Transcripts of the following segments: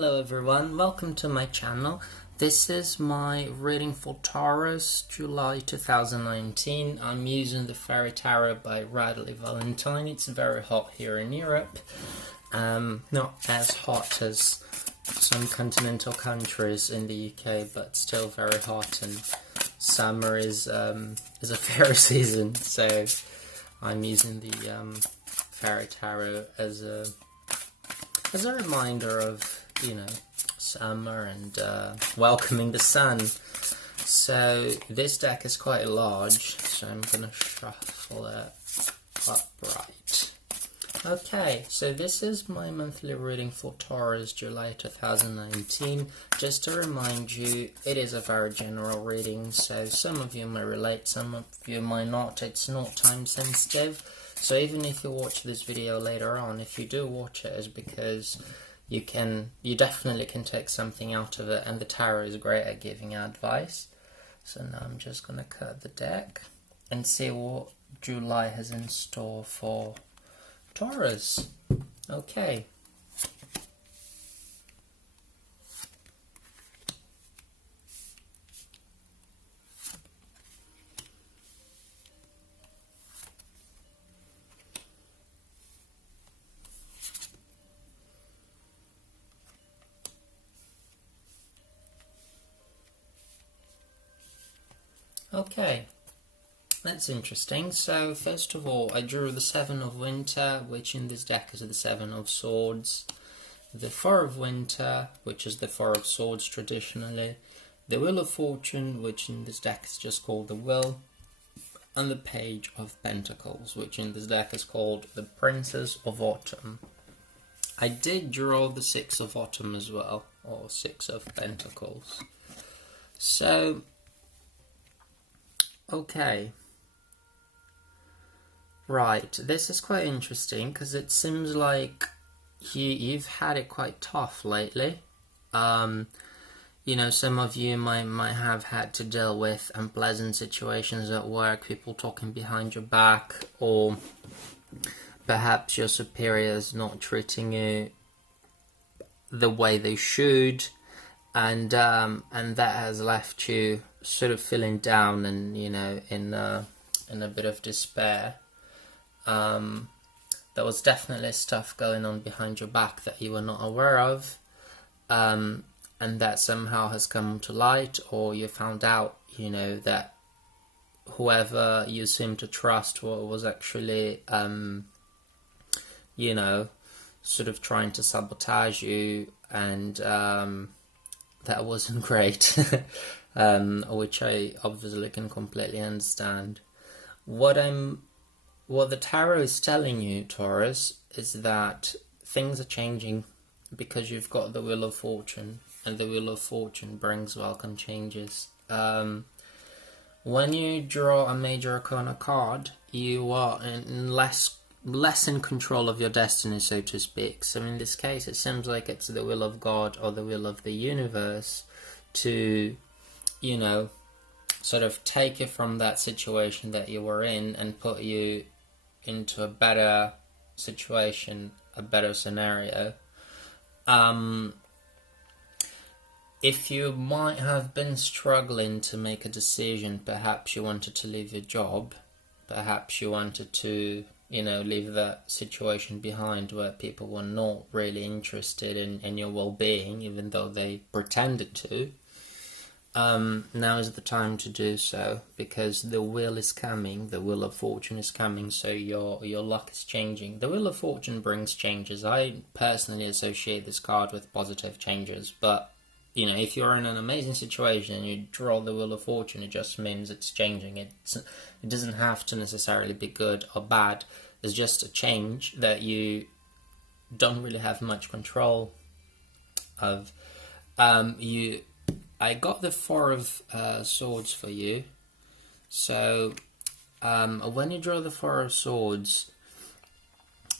Hello everyone, welcome to my channel. This is my reading for Taurus, July 2019. I'm using the Fairy Tarot by Radley Valentine. It's very hot here in Europe. Not as hot as some continental countries in the UK, but still very hot, and summer is a fairy season, so I'm using the Fairy Tarot as a reminder of, you know, summer and welcoming the sun. So this deck is quite large, so I'm gonna shuffle it upright. Okay, so this is my monthly reading for Taurus, July 2019. Just to remind you, it is a very general reading, so some of you may relate, some of you might not. It's not time sensitive, so even if you watch this video later on, if you do watch it, it's because you definitely can take something out of it, and the tarot is great at giving advice. So now I'm just going to cut the deck and see what July has in store for Taurus. Okay. Okay, that's interesting. So first of all, I drew the Seven of Winter, which in this deck is the Seven of Swords, the Four of Winter, which is the Four of Swords traditionally, the Wheel of Fortune, which in this deck is just called the Wheel, and the Page of Pentacles, which in this deck is called the Princess of Autumn. I did draw the Six of Autumn as well, or Six of Pentacles. So okay, right, this is quite interesting because it seems like you've had it quite tough lately. You know, some of you might have had to deal with unpleasant situations at work, people talking behind your back, or perhaps your superiors not treating you the way they should, and that has left you sort of feeling down and, you know, in a bit of despair. There was definitely stuff going on behind your back that you were not aware of, and that somehow has come to light, or you found out, you know, that whoever you seem to trust was actually, you know, sort of trying to sabotage you, and that wasn't great. Which I obviously can completely understand. What the tarot is telling you, Taurus, is that things are changing because you've got the Wheel of Fortune, and the Wheel of Fortune brings welcome changes. When you draw a Major Arcana card, you are less in control of your destiny, so to speak. So in this case, it seems like it's the will of God or the will of the universe to, you know, sort of take you from that situation that you were in and put you into a better situation, a better scenario. If you might have been struggling to make a decision, perhaps you wanted to leave your job, perhaps you wanted to, you know, leave that situation behind where people were not really interested in your well-being, even though they pretended to. Now is the time to do so, because the wheel is coming, the Wheel of Fortune is coming, so your luck is changing. The Wheel of Fortune brings changes. I personally associate this card with positive changes, but, you know, if you're in an amazing situation and you draw the Wheel of Fortune, it just means it's changing. It doesn't have to necessarily be good or bad. It's just a change that you don't really have much control of. I got the Four of Swords for you. So when you draw the Four of Swords,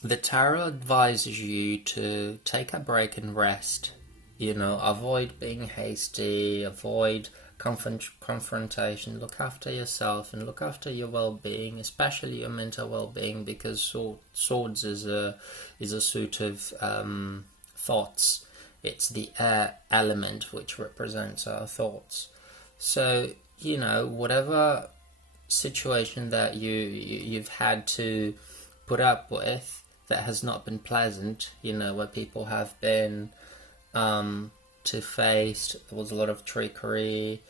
the tarot advises you to take a break and rest. You know, avoid being hasty, avoid confrontation, look after yourself and look after your well-being, especially your mental well-being, because swords is a suit of thoughts It's the air element which represents our thoughts. So, whatever situation that you've had to put up with that has not been pleasant, where people have been two-faced, there was a lot of trickery,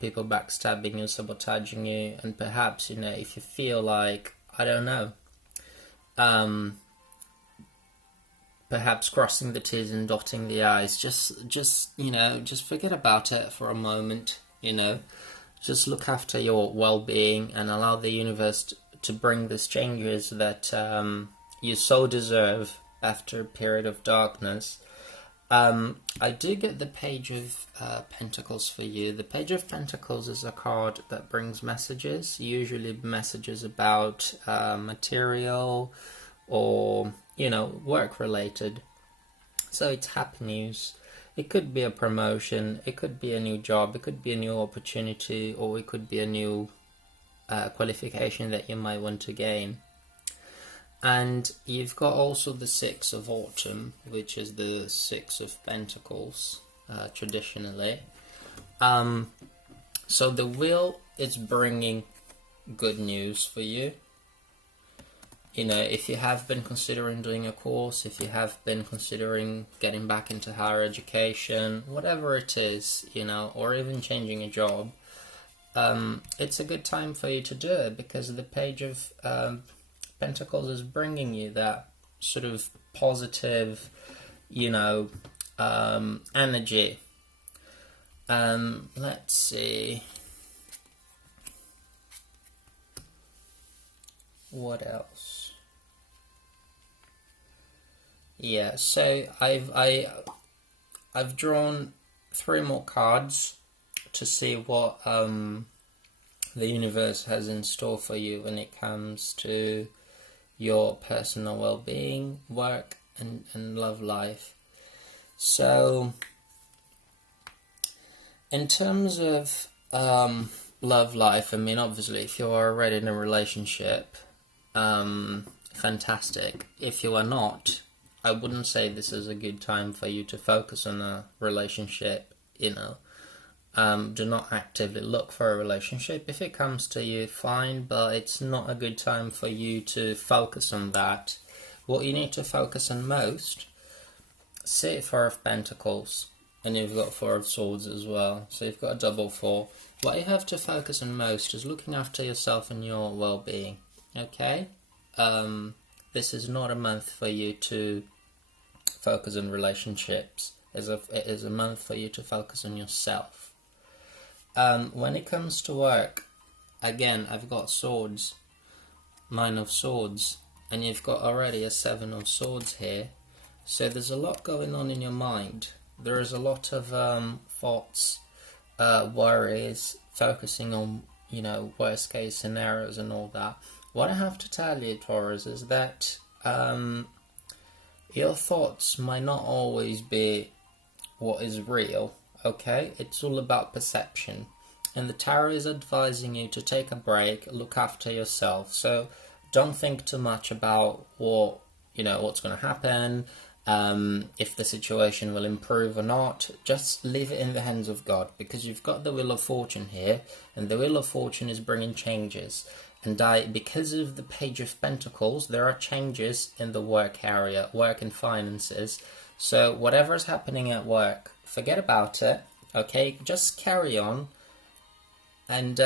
people backstabbing you, sabotaging you, and perhaps, if you feel like, I don't know, perhaps crossing the T's and dotting the I's, just forget about it for a moment, just look after your well-being and allow the universe to bring these changes that you so deserve after a period of darkness. I do get the Page of Pentacles for you. The Page of Pentacles is a card that brings messages, usually messages about material or, work related. So it's happy news. It could be a promotion, it could be a new job, it could be a new opportunity, or it could be a new qualification that you might want to gain. And you've got also the Six of Autumn, which is the Six of Pentacles, traditionally. So the Wheel is bringing good news for you. If you have been considering doing a course, if you have been considering getting back into higher education, whatever it is, or even changing a job, it's a good time for you to do it, because the Page of Pentacles is bringing you that sort of positive, energy. Let's see. What else? Yeah, so I've drawn 3 more cards to see what the universe has in store for you when it comes to your personal well-being, work, and love life. So, in terms of love life, obviously, if you are already in a relationship, fantastic. If you are not, I wouldn't say this is a good time for you to focus on a relationship, Do not actively look for a relationship. If it comes to you, fine, but it's not a good time for you to focus on that. What you need to focus on most, say 4 of Pentacles, and you've got 4 of Swords as well, so you've got a double 4. What you have to focus on most is looking after yourself and your well-being, okay? This is not a month for you to focus on relationships. It is a month for you to focus on yourself. When it comes to work, again, I've got Swords, 9 of Swords, and you've got already a 7 of Swords here. So there's a lot going on in your mind. There is a lot of thoughts, worries, focusing on, worst case scenarios and all that. What I have to tell you, Taurus, is that your thoughts might not always be what is real, okay? It's all about perception. And the Tarot is advising you to take a break, look after yourself. So don't think too much about what's going to happen, if the situation will improve or not. Just leave it in the hands of God, because you've got the Wheel of Fortune here, and the Wheel of Fortune is bringing changes. And because of the Page of Pentacles, there are changes in the work area, work and finances. So whatever is happening at work, forget about it, okay? Just carry on. And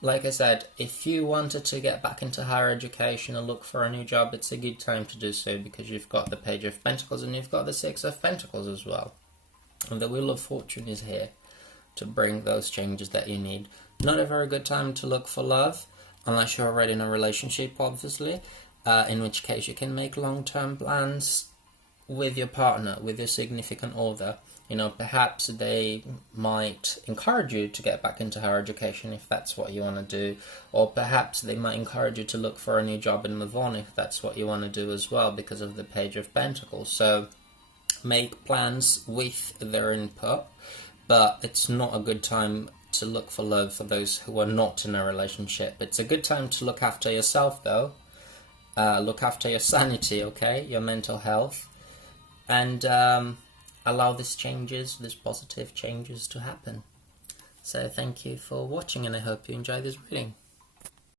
like I said, if you wanted to get back into higher education or look for a new job, it's a good time to do so, because you've got the Page of Pentacles and you've got the 6 of Pentacles as well. And the Wheel of Fortune is here to bring those changes that you need. Not a very good time to look for love, unless you're already in a relationship, obviously, in which case you can make long-term plans with your partner, with your significant other. Perhaps they might encourage you to get back into higher education if that's what you want to do, or perhaps they might encourage you to look for a new job and move on if that's what you want to do as well, because of the Page of Pentacles. So make plans with their input, but it's not a good time to look for love for those who are not in a relationship. It's a good time to look after yourself, though. Look after your sanity, okay? Your mental health. and allow these changes, these positive changes to happen. So thank you for watching, and I hope you enjoy this reading.